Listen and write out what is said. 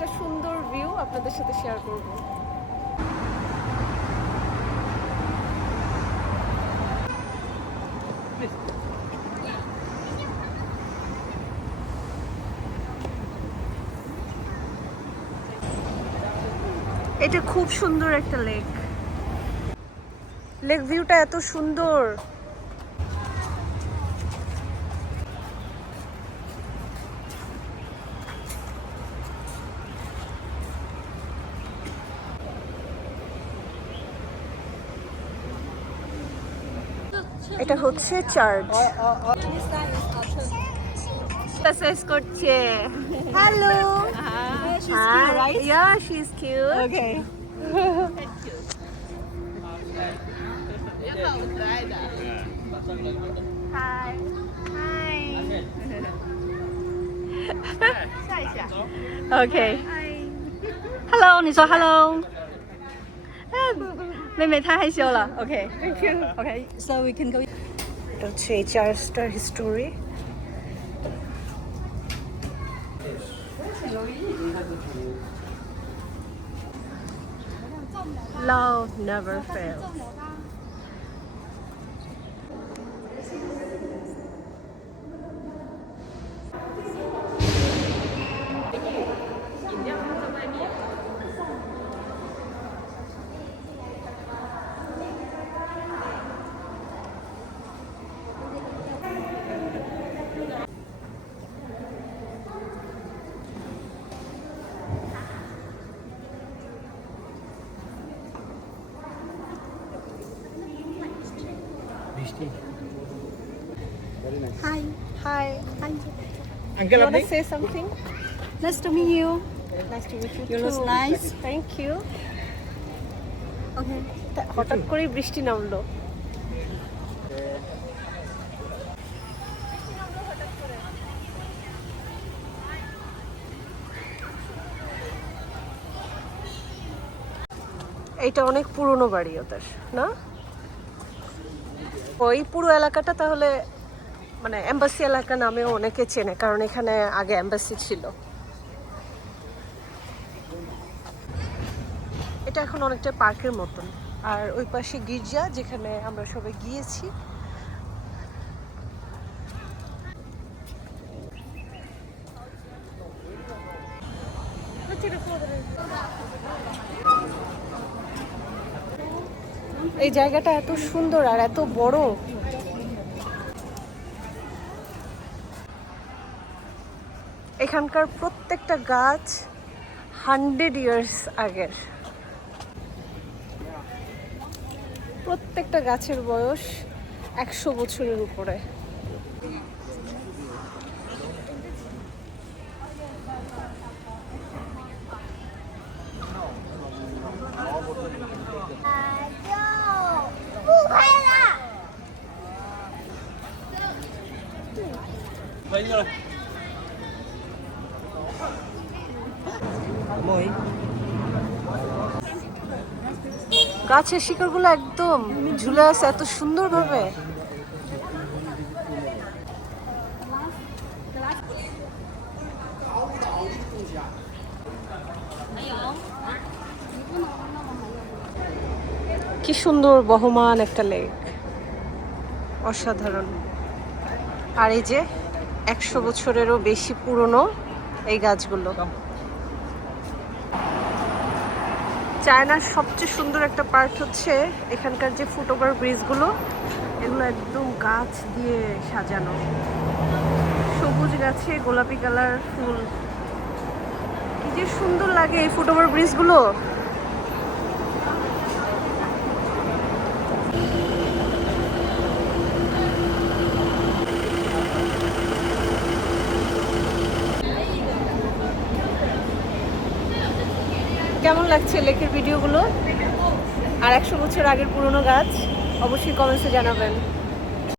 একটা সুন্দর ভিউ আপনাদের সাথে শেয়ার করব। এটা খুব সুন্দর একটা লেক। লেক ভিউটা এত সুন্দর। এটা হচ্ছে চার্চ। মেসেজ করছে hello. Yeah, she's cute. Okay. 也好可爱的。Hi. Hi. 笑一下。 Okay. Hello， 你说 Hello。妹妹太害羞了。Okay. Thank you. Okay. So we can go. এটা হচ্ছে এই চার্চটার history. Love never fails. Hi. Hi. Hi. You wanna say something? Nice to meet you. Nice to meet you. You look too. nice. Thank you. Okay. হঠাৎ করেই বৃষ্টি নামলো। এইটা অনেক পুরনো বাড়ি ওদের, না? ওই পুরো এলাকাটা তাহলে মানে এম্বাসি এলাকা নামেও অনেকে চেনে, কারণ এখানে আগে এম্বাসি ছিল। এটা এখন অনেকটা পার্কের মতন। আর ওই পাশে গির্জা, যেখানে আমরা সবাই গিয়েছি। এই জায়গাটা এত সুন্দর আর এত বড়। এখানকার প্রত্যেকটা গাছ 100 ইয়ার্স আগের। প্রত্যেকটা গাছের বয়স 100 বছরের উপরে। গাছের শিকড়গুলো একদম ঝুলে আছে এত সুন্দরভাবে। কি সুন্দর বহমান একটা লেক, অসাধারণ। আর এই যে 100 বছরেরও বেশি পুরনো এই গাছগুলো। চায়নার সবচেয়ে সুন্দর একটা পার্ট হচ্ছে এখানকার যে ফুটওভার ব্রিজগুলো, এগুলো একদম গাছ দিয়ে সাজানো, সবুজ গাছে গোলাপি কালার ফুল। কি যে সুন্দর লাগে এই ফুটওভার ব্রিজগুলো। কেমন লাগছে লেকের ভিডিওগুলো আর 100 বছর আগের পুরনো গাছ? অবশ্যই কমেন্টসে জানাবেন।